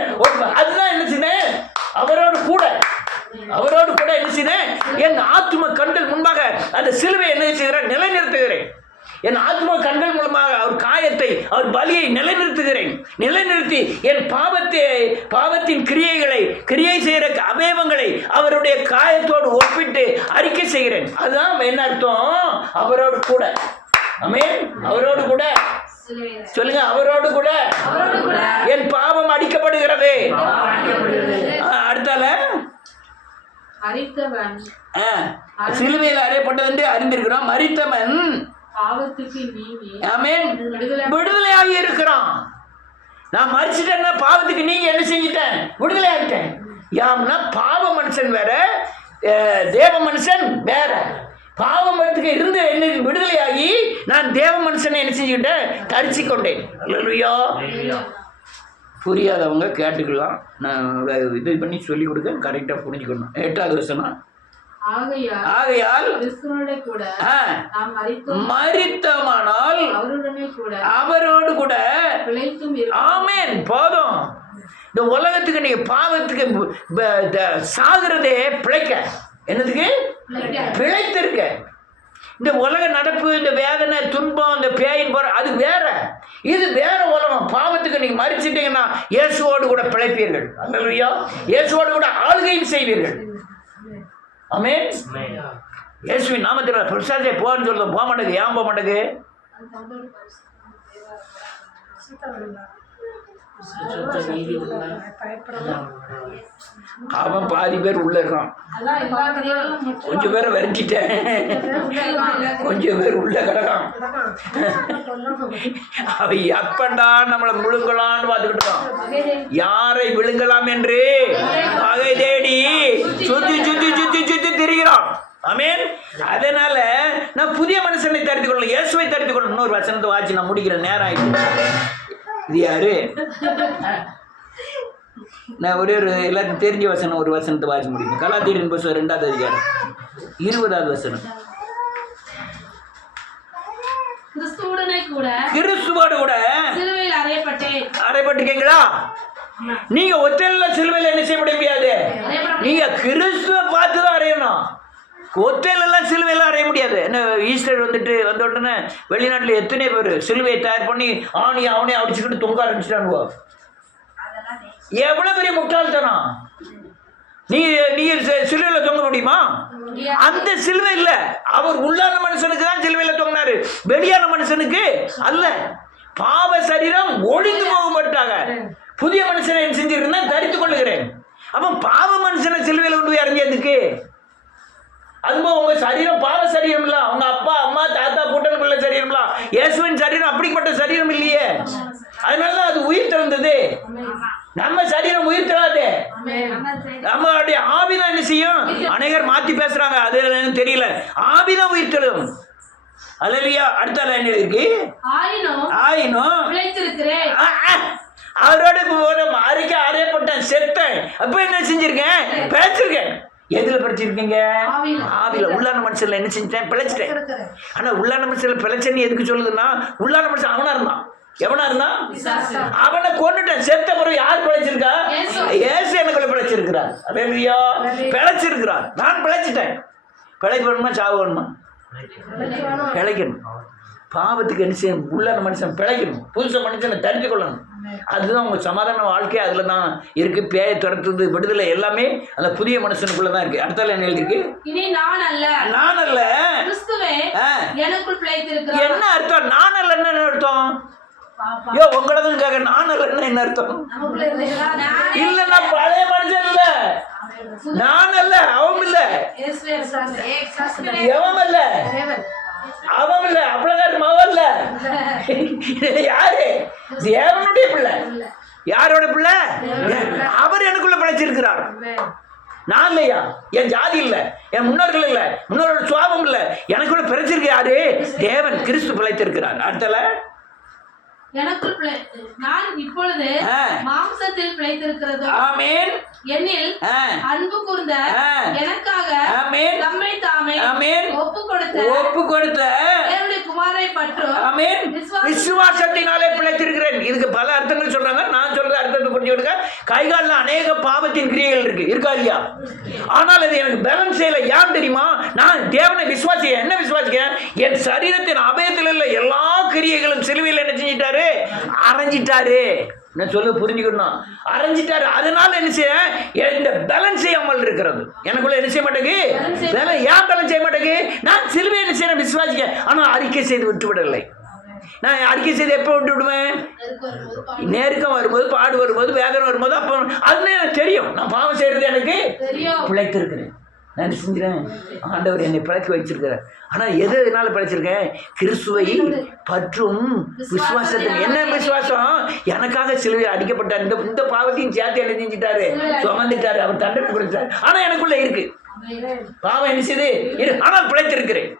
அதுதான் என்ன செய்யறேன்? அவரோடு கூட என்ன செய்யறேன்? என் ஆத்தும கண்கள் முன்பாக அந்த சிலுவை என்ன செய்கிறேன்? நிலைநிறுத்துகிறேன். என் ஆத்மா கண்கள் மூலமாக அவர் காயத்தை, அவர் பலியை நிலைநிறுத்துகிறேன். நிலைநிறுத்தி என் பாவத்தின் கிரியை செய்கிற அவயவங்களை அவருடைய காயத்தோடு ஒப்பிட்டு அறிக்கை செய்கிறேன். அதுதான் என்ன அர்த்தம்? அவரோடு கூட. ஆமென். அவரோடு கூட சொல்லுங்க. அவரோடு கூட என் பாவம் அடிக்கப்படுகிறது. அடுத்தால சிலுவையில் அறையப்பட்டது என்று அறிந்திருக்கிறோம். மரித்தவன் விடுதலையாகி இருக்கிறான். நான் மறிச்சிட்டேன்னா பாவத்துக்கு நீங்க என்ன செஞ்சிட்டேன்? விடுதலை ஆகிட்டேன். யாம்னா பாவ மனுஷன் வேற, தேவ மனுஷன் வேற. பாவ மனுஷனுக்கு இருந்து என்ன விடுதலையாகி நான் தேவ மனுஷனை என்ன செஞ்சுக்கிட்டேன்? தரிச்சு கொண்டேன். அல்லேலூயா. புரியாதவங்க கேட்டுக்கலாம். நான் இது பண்ணி சொல்லி கொடுக்க கரெக்டாக புரிஞ்சுக்கணும். 8வது வசனம். ஆகையால் மரித்தமானால் அவரோடு கூட. ஆமென். போதும். இந்த உலகத்துக்கு நீங்க பாவத்துக்கு சாகிறதே பிழைக்க. என்னதுக்கு? பிழைத்திருக்க. இந்த உலக நடப்பு, இந்த வேதனை, துன்பம், இந்த பேயின் போற, அது வேற. இது வேற உலகம். பாவத்துக்கு நீங்க மறிச்சிட்டீங்கன்னா இயேசுவோடு கூட பிழைப்பீர்கள். அல்லேலூயா. இயேசுவோடு கூட ஆளுகையும் செய்வீர்கள். ஆமென். இயேசுவின் நாமத்தில் பிரசாதே போன்னு சொல்லுவோம். போக மாட்டேங்குது. ஏன் போக மாட்டேங்குது? அவன் பாதி பேர் உள்ள இருக்கான். கொஞ்சம் பேரை விரட்டிட்டேன், கொஞ்சம் பேர் உள்ள கிடக்கான். அவன் எப்பண்டா நம்மளை விழுங்கலான்னு பார்த்துக்கிட்டு இருக்கான். யாரை விழுங்கலாம் என்று பகை தேடி சுத்தி சுத்தி சுத்தி சுத்தி திரிகிறான். ஆமென். அதனால நான் புதிய மனுஷனை தரித்து கொள்ளணும், இயேசுவை தரித்து கொள்ளணும். இன்னொரு வசனத்தை வாசி நான் முடிக்கிறேன், நேரம் ஆயிடுச்சு. இது யாரு? நான் ஒரே ஒரு எல்லாருக்கும் தெரிஞ்ச வசனம் ஒரு வசனத்தை வாசி முடியும். கலாத்தியரின் புத்தகம் 2வது அதிகாரம் 20வது வசனம். கிறிஸ்துவோடு கூட அறையப்பட்டிருக்கீங்களா? நீங்க ஒத்தையில சிலுவையில் என்ன செய்ய முடியாது? நீங்க கிறிஸ்துவை பார்த்து தான் அறையணும். ஒத்தையிலெல்லாம் சிலுவையெல்லாம் அறைய முடியாது. என்ன ஈஸ்டர் வந்த உடனே வெளிநாட்டில் எத்தனை பேர் சிலுவையை தயார் பண்ணி அவனே அடிச்சுக்கிட்டு தொங்க ஆரம்பிச்சுட்டானுவோ. எவ்வளவு பெரிய முட்டாள்தனம்! நீங்க சிலுவையில் தொங்க முடியுமா? அந்த சிலுவை இல்ல. அவர் உள்ளான மனுஷனுக்கு தான் சிலுவையில் தொங்கினாரு, வெளியான மனுஷனுக்கு அல்ல. பாவ சரீரம் ஒழிந்து போகப்பட்டாங்க. புதிய மனுஷனை செஞ்சிருந்தா தரித்துக் கொள்ளுகிறேன். அப்ப பாவ மனுஷனை சிலுவையில் கொண்டு போய் இறங்கியதுக்கு அதுவும் உங்க சரீரம் பாவ சரீரம் இல்ல. அவங்க அப்பா அம்மா தாத்தா கூட்டனுக்குள்ள சரீரம் இல்ல. இயேசுவின் சரீரம் அப்படிப்பட்ட சரீரம் இல்லையே. அதனாலதான் அது உயிர் திறந்தது. நம்ம சரீரம் உயிர் தராது. நம்மளுடைய ஆவிதான் என்ன செய்யும்? அநேகர் மாத்தி பேசுறாங்க, அது எனக்கு தெரியல. ஆவிதான் உயிர் தரும். அல்லேலூயா. அடுத்த லைன் இருக்கு. ஆயினும் அவரோட அறையப்பட்டேன், செத்தேன். அப்ப என்ன செஞ்சிருக்கேன்? பிழைச்சிருக்கேன். எதுல பிழைச்சிருக்கீங்க? ஆவில. உள்ளான மனுஷன்ல என்ன செஞ்சிட்டேன்? பிழைச்சிட்டேன். ஆனா உள்ளான மனுஷன்ல பிழைச்சேன்னு எதுக்கு சொல்லுதுன்னா, உள்ளான மனுஷன் அவனா இருந்தான். எவனா இருந்தான்? அவனை கொண்டுட்டேன். செத்த பிறகு யார் பிழைச்சிருக்கா? இயேசு எனக்குள்ள பிழைச்சிருக்கிறார். அல்லேலூயா. பிழைச்சிருக்கிறார். நான் பிழைச்சிட்டேன். பிழைக்கணுமா சாவு வேணுமா? பிழைக்கணும். பாவத்துக்கு என்ன செய்யணும்? உள்ளான மனுஷன் பிழைக்கணும். புதுச மனுஷனை தெரிஞ்சு கொள்ளணும். அதுதான் உங்க சமாதான வாழ்க்கை. அதுல தான் இருக்கு. பேயை துரத்துறது, விடுதலை எல்லாமே அந்த புதிய மனுஷனுக்குள்ள தான் இருக்கு. அடுத்தால என்ன இருக்கு? நான் அல்ல, கிறிஸ்துவே எனக்குள் பிழைத்திருக்கிறார். என்ன அர்த்தம்? நான் அல்ல என்ன அர்த்தம்? ஐயோ உங்களதும் கேட்க நான் இல்லைன்னா என்ன அர்த்தம்? இல்ல நான் பழைய மனுஷன் இல்ல, நான் அல்ல, அவன் இல்ல, எவன் இல்ல, அவன் இல்ல, அப்படிதான் மவன் இல்ல. யாரு? தேவனுடைய பிள்ளை. யாரோட பிள்ளை? அவர் எனக்குள்ள பிழைச்சிருக்கிறார். நான் இல்லையா? என் ஜாதி இல்ல, என் முன்னோர்கள் இல்ல, முன்னோரோட சுவாபம் இல்ல, எனக்குள்ள பிழைச்சிருக்கு யாரு? தேவன் கிறிஸ்து பிழைத்திருக்கிறார். அடுத்தல எனக்குள் நான் இப்பொழுது மாம்சத்தில் பிழைத்திருக்கிறது. ஆமென். என்னில் அன்பு கூர்ந்த எனக்காக தம்மை தாமே ஒப்பு கொடுத்த தேவனுடைய குமாரனை பற்றும் ஆமென் விசுவாசத்தினாலே பிழைத்திருக்கிறேன். இதுக்கு பல அர்த்தங்கள் சொல்றாங்க. நான் சொல்ற அர்த்தத்தை புரிஞ்சுக்கிடுங்க. கைகாலில் அநேக பாவத்தின் கிரியைகள் இருக்கா இல்லையா? ஆனால் அது எனக்கு பேலன்ஸ் செய்யல. ஏன் தெரியுமா? நான் தேவனை விசுவாசிக்கிறேன். என்ன விசுவாசிக்கிறேன்? என் சரீரத்தின் அபயத்தில் உள்ள எல்லா கிரியைகளும் சிலுவையில் என்ன செஞ்சிட்டாரு? அரைஞ்சிட்டாரு. நான் சொல்ல புரிஞ்சுக்கணும். அரைஞ்சிட்டாரு. அதனால என்ன செய்ய இந்த பேலன்ஸ் செய்யாமல் இருக்கிறது எனக்குள்ள என்ன செய்ய மாட்டேங்குது? ஏன் பேலன்ஸ் செய்ய மாட்டேங்குது? நான் சிலுவை என்ன செய்ய விசுவாசிக்க, ஆனால் அறிக்கை செய்து விட்டு விடலை. நான் அறிக்கை செய்து எப்போ விட்டு விடுவேன்? நெருக்கம் வரும்போது, பாடு வரும்போது, வேதனை வரும்போது. அப்போ அதுல எனக்கு தெரியும் நான் பாவம் செய்யறது எனக்கு பிழைத்திருக்கிறேன். நான் செஞ்சுறேன். ஆண்டவர் என்னை பிழைக்க வச்சிருக்கிறார். ஆனால் எதனால பிழைச்சிருக்கேன்? கிறிஸ்துவை பற்றும் விசுவாசத்துக்கு. என்ன விசுவாசம்? எனக்காக சிலுவை அடிக்கப்பட்டார். இந்த பாவத்தையும் சேர்த்து என்ன செஞ்சுட்டாரு? சுமந்துட்டாரு. அவர் தண்டனை கொடுத்தாரு. ஆனால் எனக்குள்ள இருக்கு பாவம். என்ன செய்யுது? ஆனால் பிழைத்திருக்கிறேன்.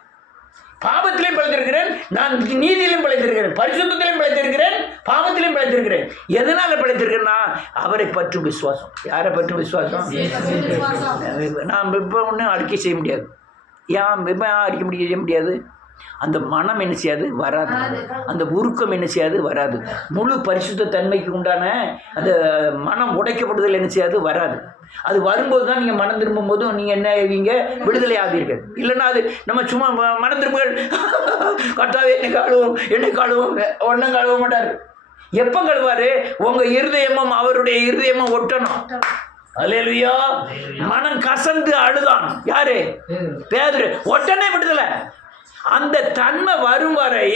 பாவத்திலையும் பிழைத்திருக்கிறேன், நான் நீதியிலும் பிழைத்திருக்கிறேன், பரிசுத்தத்திலையும் பிழைத்திருக்கிறேன், பாவத்திலையும் பிழைத்திருக்கிறேன். எதனால பிழைத்திருக்கிறேன்னா அவரை பற்றும் விசுவாசம். யாரை பற்றும் விசுவாசம்? நான் இப்போ ஒன்றும் அறிக்கை செய்ய முடியாது. ஏன் அறிக்கை செய்ய முடியாது? அந்த மனம் என்ன செய்யாது? வராது. அந்த உருக்கம் என்ன செய்யாது? வராது. முழு பரிசுத்த தன்மைக்கு உண்டான அந்த மனம் உடைக்கப்படுதல் என்ன செய்யாது? வராது. அது வரும்போது தான் நீங்கள் மனம் திரும்பும் போதும் நீங்கள் என்ன ஆவீங்க? விடுதலை ஆவீர்கள். இல்லைன்னா அது நம்ம சும்மா மனம் திரும்புகள் கட்டாவே என்னை கழுவும் ஒன்றும் கழுவ மாட்டார். எப்போ கழுவாரு? உங்கள் இருதயமும் அவருடைய இருதயமும் ஒட்டணும். அல்லேலூயா. மனம் கசந்து அழுதான் யாரு? பேதுரு. உடனே விடுதலை. அந்த தன்மை வரும் வரை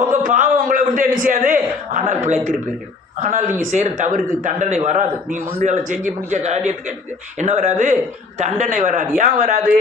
உங்க பாவம் உங்களை விட்டு என்ன செய்யாது? ஆனால் பிழைத்திருப்பீர்கள். ஆனால் நீங்கள் செய்கிற தவறுக்கு தண்டனை வராது. நீ முன்னால செஞ்சு முடிச்ச காரியத்துக்கு என்ன வராது? தண்டனை வராது. ஏன் வராது?